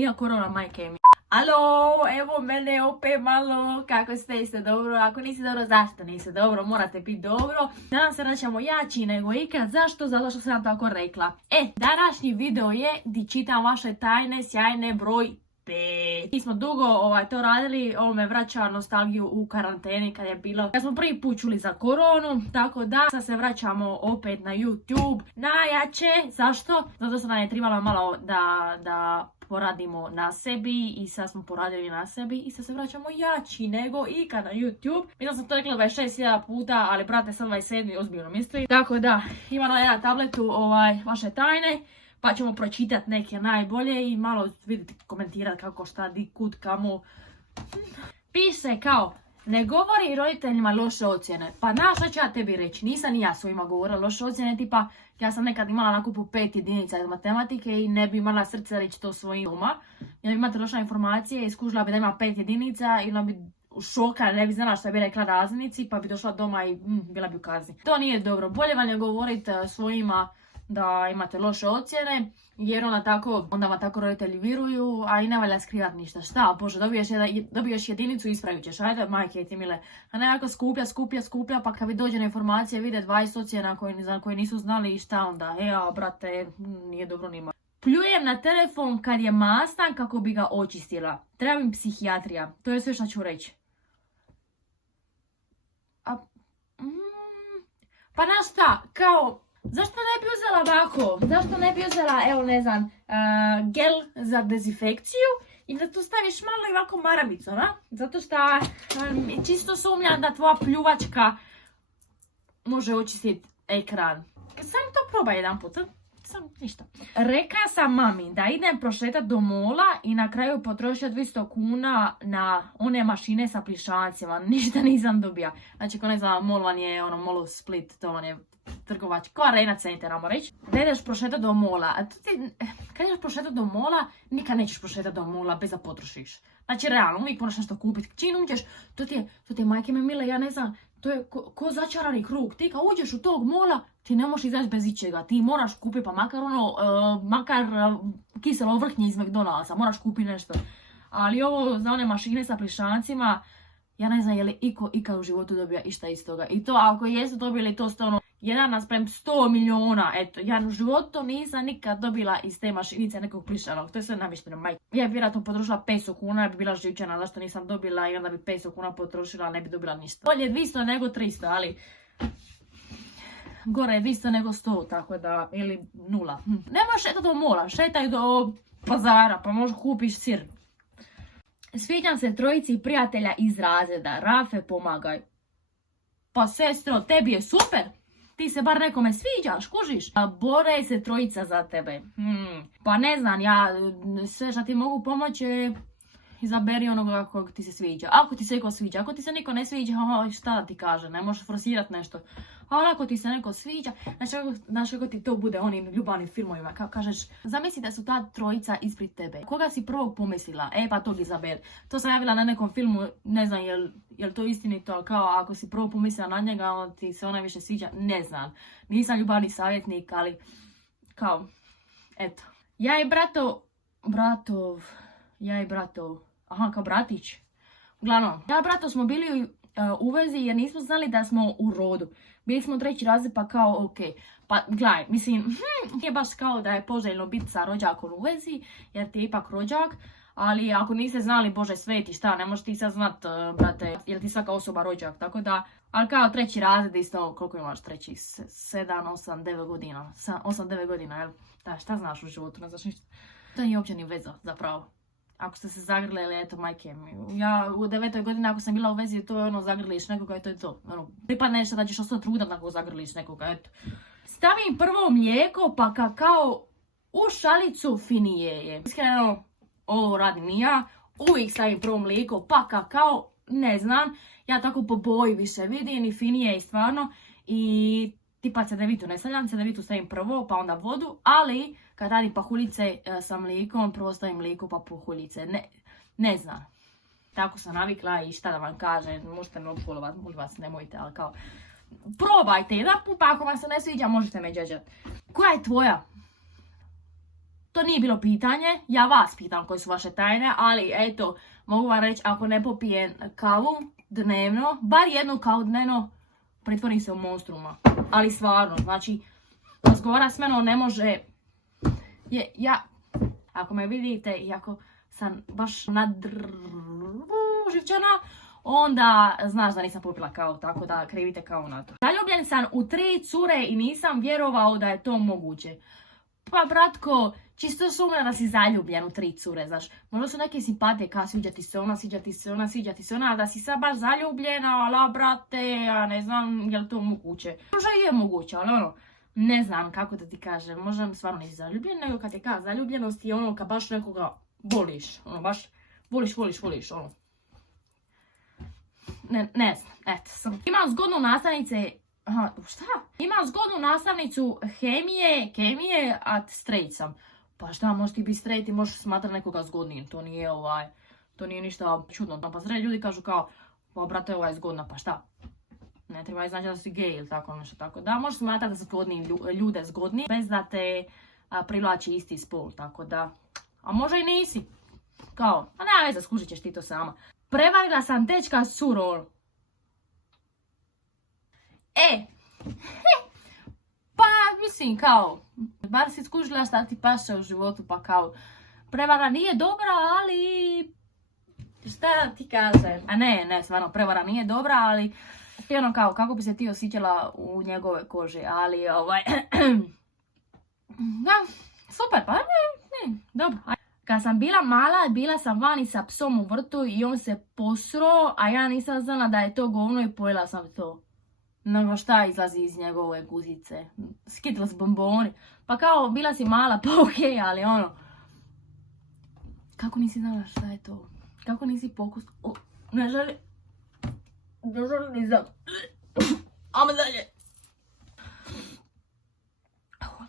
Nije korona, majke mi. Alo, evo mene opet malo, kako ste dobro, ako niste dobro, zašto niste dobro, morate biti dobro. Danas se vraćamo jači nego ikad, zašto? Zato što sam tako rekla. Današnji video je di čitam vaše tajne, sjajne broj 5. Mi smo dugo to radili, ovo me vraća nostalgiju u karanteni kad smo prvi put čuli za koronu, tako da sad se vraćamo opet na YouTube. Najjače, zašto? Zato što nam je trebalo malo da poradimo na sebi i sad smo poradili na sebi i sad se vraćamo jači nego ikad na YouTube. Mislim sam to rekla 26.000 puta, ali brate sad 27. ozbiljno mislim. Tako da, imamo na tabletu vaše tajne, pa ćemo pročitati neke najbolje i malo vidjeti, komentirati kako, šta, di, kud, kamo. Piše kao, ne govori roditeljima loše ocjene. Pa znaš šta ću ja tebi reći, nisam ni ja svojima govorila loše ocjene, tipa ja sam nekad imala na kupu 5 jedinica iz matematike i ne bi imala srce reći to svojim doma. Ja imate loše informacije i skužila bi da ima 5 jedinica ili bi šoka, ne bi znala što bi rekla razrednici, pa bi došla doma i bila bi u kazni. To nije dobro, bolje vam je govoriti svojima da imate loše ocjene, jer onda vam tako roditelji vjeruju, a i ne valja skrivati ništa. Šta, bože, dobiješ jedinicu i ispravit ćeš, ajde, majke ti mile. A nekako skuplja, pa kad vi dođe na informacije vide 20 ocjena za koje nisu znali i šta onda. Brate, nije dobro nima. Pljujem na telefon kad je mastan kako bi ga očistila. Treba mi psihijatrija, to je sve što ću reći. Pa znaš šta, kao, zašto ne bi uzela ovako? Zašto ne bi uzela, evo ne znam, gel za dezinfekciju i da tu staviš malo i ovako maramicu, na? Zato što čisto sumnjam da tvoja pljuvačka može očistiti ekran. Sam to probaj jedan put, sam ništa. Reka sam mami da idem prošetat do mola i na kraju potrošio 200 kuna na one mašine sa plišancima. Ništa nisam dobija. Znači, ko ne znam, mol vam je Molu Split, to vam je trgovački, ko Arena Center, ajmo reći. Da ideš prošetat do mola. A kad ideš prošetat do mola, nikad nećeš prošetat do mola bez da potrošiš. Znači, realno, uvijek moraš nešto kupiti. Čim uđeš, to ti je majke me mile, ja ne znam, to je ko začarani krug. Ti kad uđeš u tog mola, ti ne možeš izaći bez ičega. Ti moraš kupiti, pa makar kiselo vrhnje iz McDonald'sa, moraš kupiti nešto. Ali ovo za one mašine sa plišancima, ja ne znam je li ikad u životu dobija išta iz toga. I to, ako jesu dobili to 1:100 miliona, eto, ja u životu nisam nikad dobila iz te mašinice nekog plišanog, to je sve namješteno, majke. Ja bi vjerojatno potrošila 500 kuna, ja bi bila živčana zašto nisam dobila i onda bi 500 kuna potrošila, a ne bi dobila ništa. Bolje 200 nego 300, ali gore je 200 nego 100, tako da, ili 0. Ne možeš šetati do mola, šetaj do pazara, pa možeš kupiš sir. Sviđam se trojici prijatelja iz razreda, Rafe, pomagaj. Pa sestro, tebi je super! Ti se bar nekome sviđaš, kužiš? Bore se trojica za tebe. Pa ne znam, ja sve što ti mogu pomoći, izaberi onoga kog ti se sviđa. Ako ti se neko sviđa, ako ti se neko ne sviđa, šta da ti kaže, ne možeš forsirati nešto. Ali ako ti se neko sviđa, znaš kako ti to bude onim ljubavnim filmovima, kao kažeš, zamisli da su ta trojica ispred tebe. Koga si prvog pomislila? Pa tog izaberi. To sam javila na nekom filmu, ne znam jel to istinito, ali kao ako si prvo pomislila na njega, onda ti se ona više sviđa, ne znam. Nisam ljubavni savjetnik, ali kao, eto. Ja i bratov, kao bratić. Uglavnom, ja i bratov smo bili u vezi jer nismo znali da smo u rodu. Bili smo 3. razred pa kao ok. Pa gledaj, mislim, nije baš kao da je poželjno biti sa rođakom u vezi jer ti je ipak rođak. Ali ako niste znali, Bože sveti, šta, ne možeš ti sad znat, brate, jer ti svaka osoba rođak, tako da, ali kao 3. razred isto, koliko imaš 3, 7, 8, 9 godina, 8, 9 godina, jel? Da, šta znaš u životu, ne znaš ništa. To nije uopće ni veza, zapravo. Ako ste se zagrlili, eto, majke mi. Ja u 9. godini ako sam bila u vezi, to je zagrliš nekoga i to je to. Pripadne nešto da ćeš ostati trudan ako zagrliš nekoga, eto. Stavim prvo mlijeko pa kakao u šalicu finije je. Iskreno, ovo radim i ja. Uvijek stavim prvo mlijeko pa kakao, ne znam. Ja tako po boji više vidim i finije je stvarno. I tipa cedevitu ne stavljam, cedevitu stavim prvo pa onda vodu, ali kad radim pahuljice sa mlijekom, prvo stavim mlijeko pa pahuljice. Ne znam. Tako sam navikla i šta da vam kažem, možete me opškolovati, molim vas, nemojte, ali kao, probajte jedan put, pa ako vam se ne sviđa, možete me đeđati. Koja je tvoja? To nije bilo pitanje, ja vas pitam koje su vaše tajne, ali eto, mogu vam reći, ako ne popijem kavu dnevno, bar jednu kavu dnevno, pretvori se u monstruma. Ali stvarno, znači, razgovara s menom ne može, ja, ako me vidite i ako sam baš živčana, onda znaš da nisam popila kavu, tako da krivite kao na to. Zaljubljen sam u 3 cure i nisam vjerovao da je to moguće. Pa bratko, čisto sumnja da si zaljubljen u 3 cure, znaš. Možda su neke simpatije kao sviđa ti se ona, sviđa ti se ona, sviđa ti se ona, da si sad baš zaljubljena, ala brate, ja ne znam je li to moguće. Možda je moguće, ali ono, ne znam kako da ti kažem, možda stvarno nisi zaljubljen, nego kad je kao zaljubljenost je ono kad baš nekoga voliš, ono baš voliš, ono. Ne znam, eto sam. Imam zgodnu nastavnice, Imam zgodnu nastavnicu kemije, a straight sam. Pa šta, možeš ti biti straight i možeš smatrati nekoga zgodnijim, to nije ništa čudno. Pa srednji ljudi kažu kao, pa brate, ova je zgodna, pa šta? Ne treba znači da si gej ili tako nešto tako. Da, možeš smatrati da su ljude zgodniji, bez da te privlači isti spol, tako da. A možda i nisi. Kao, a nema veze, skužit ćeš ti to sama. Prevarila sam dečka s curom. Pa mislim kao, bar si skužila šta ti paše u životu, pa kao, prevara nije dobra, ali šta ti kažem? A ne, stvarno, prevara nije dobra, ali ono kao, kako bi se ti osjećala u njegove koži, ali da, super, pa ne, dobro. Kad sam bila mala, bila sam vani sa psom u vrtu i on se posro, a ja nisam znala da je to govno i pojela sam to. Nego šta izlazi iz njegove guzice? Skittles bomboni. Pa kao, bila si mala, pa okej, ali ono. Kako nisi znala šta je to? Kako nisi pokusila? Ne želi ni za... Ajmo dalje.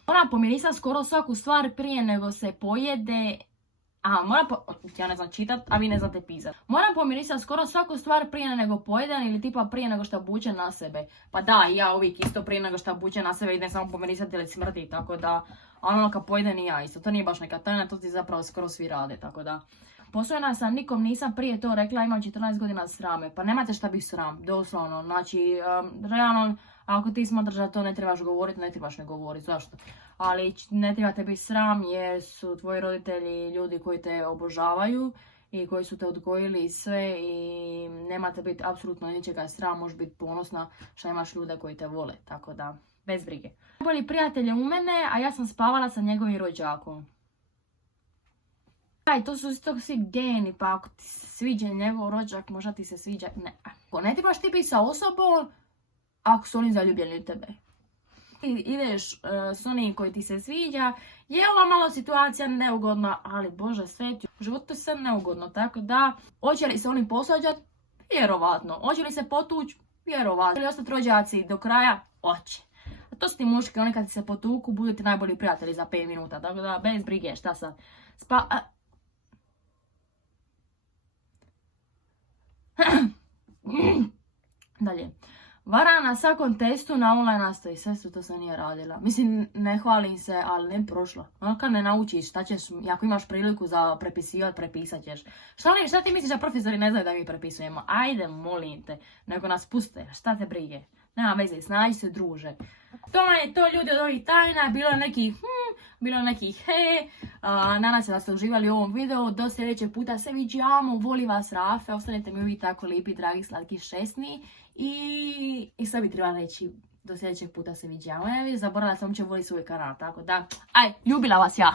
Moram pomirisati skoro svaku stvar prije nego se pojede. Ja ne znam čitat, a vi ne znate pisat. Moram pomirisati skoro svaku stvar prije nego pojedem ili tipa prije nego što buče na sebe. Pa da, ja uvijek isto prije nego što buče na sebe idem samo pomirisati ili smrti, tako da ono kad pojedem i ja isto. To nije baš neka tajna, to ti zapravo skoro svi rade, tako da. Posvojena sam, nikom nisam prije to rekla, imam 14 godina srame. Pa nemate šta biti sram, doslovno. Znači, realno, ako ti smatraš da to ne trebaš govoriti, ne trebaš ne govoriti. Zašto? Ali ne trebate biti sram jer su tvoji roditelji ljudi koji te obožavaju i koji su te odgojili i sve i nemate biti apsolutno ničega sram, možeš biti ponosna što imaš ljude koji te vole, tako da, bez brige. Najbolji prijatelj je u mene, a ja sam spavala sa njegovim rođakom. To su isto svi geni, pa ako ti se sviđa njegov rođak, možda ti se sviđa, ne. Ako ne trebaš ti biti sa osobom, ako su oni zaljubljeni u tebe. Ideš s onim koji ti se sviđa, je ova malo situacija neugodna, ali bože sveti, u životu je sve neugodno, tako da, hoće li se oni posvađat? Vjerovatno. Hoće li se potuć? Vjerovatno. Hoće li ostati rođaci do kraja? Hoće. A to su ti muški, oni kad ti se potuku, budu ti najbolji prijatelji za 5 minuta, tako da, bez brige, šta sad? Dalje. Vara na svakom testu na online nastavi, sve su to se nije radila. Mislim, ne hvalim se, ali ne prošlo. Ono kad ne naučiš, šta ćeš, ako imaš priliku za prepisivati, prepisat ćeš. Šta ti misliš da profesori ne znaju da mi prepisujemo? Ajde, molim te, nego nas puste, šta te brige. Nema veze, snađi se, druže. To je to, ljudi, od ovih tajna, bilo nekih nadam se da ste uživali u ovom videu, do sljedećeg puta se vidimo, voli vas Rafe, ostanite mi uvijek tako lijepi, dragi, slatki, šesni i sve bi trebala reći, do sljedećeg puta se vidimo, zaboravila sam će voli svoj kanal, tako da, ljubila vas ja.